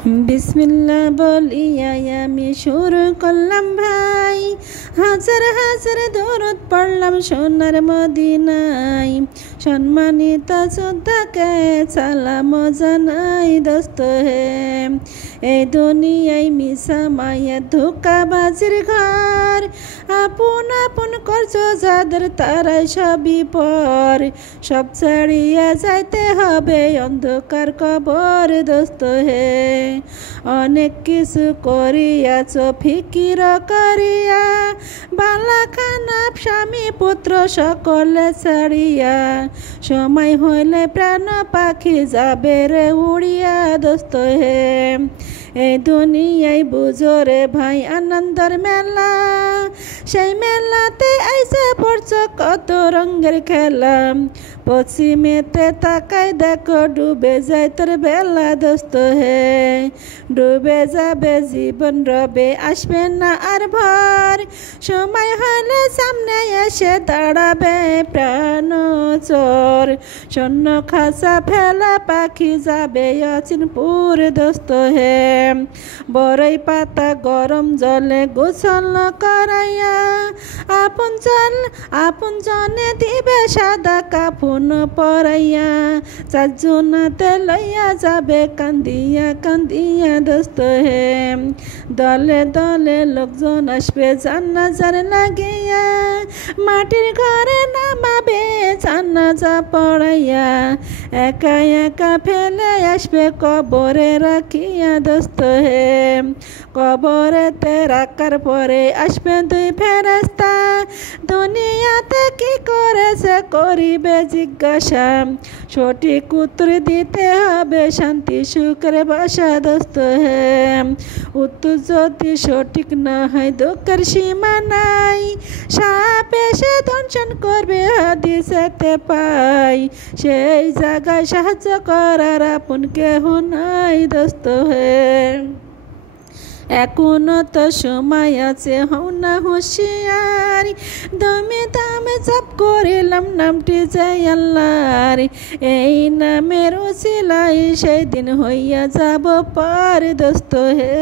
বিসমিল্লাহ বলিয়া আমি শুরু করলাম ভাই, হাজার হাজার দরুদ পড়লাম সোনার মদিনায়। সম্মানিত যোদ্ধাকে সালাম জানাই দোস্ত হে। এই দুনিয়ায় মিশা মায়ের ধোঁকাবাজির ঘর, আপন আপন করছো যাদের তারাই সবই পর। সব ছাড়িয়া যাইতে হবে অন্ধকার কবর দোস্ত হে। অনেক কিছু করিয়াছ ফিকির করিয়া, বালা খানা স্বামী পুত্র সকলে ছাড়িয়া। সময় হইলে প্রাণ পাখি যাবে রে উড়িয়া দোস্ত হে। এই দুনিয়ায় বুঝো রে ভাই আনন্দের মেলা, সেই মেলাতে আইসে পড়ছ কত রঙের খেলা। পশ্চিমেতে তাকাই দেখো ডুবে যায় তোর বেলা দোস্ত হে। ডুবে যাবে জীবন রবে আসবে না আর ভর, সময় হলে সামনে এসে দাঁড়াবে প্রাণ চোর। শূন্য খাসা ফেলা পাখি যাবে অচিনপুর দোস্ত হে। বড়ই পাতা গরম জলে গোসল করাইয়া, আপন জনে দিবে সাদা কাফন পরাইয়া। চারজনাতে লইয়া যাবে কান্দিয়া কান্দিয়া দোস্ত হে। দলে দলে লোকজন আসবে জানাজার লাগিয়া, মাটির ঘরে নামাবে জানাজা পড়াইয়া। একা একা ফেলে আসবে কবরে রাখিয়া দোস্ত হে। কবরেতে রাখার পরে আসবে দুই ফেরেশতা, দুনিয়াতে কি করেছে করিবে জিজ্ঞাসা। সঠিক উত্তর দিতে হবে শান্তি সুখের বাসা দোস্ত হে। উত্তর যদি সঠিক না হয় দুঃখের সীমা নাই, সাপ এসে দংশন করবে হাদিসেতে পাই। সেই জায়গায় সাহায্য করার আপন কেহ নাই দোস্ত হে। এখনো তো সময় আছে, হও না হুঁশিয়ার। দমে দমে জপ করিলাম নামটি যাই আল্লাহর। এই নামের উসিলায় সেই দিন হইয়া যাব পার দোস্ত হে।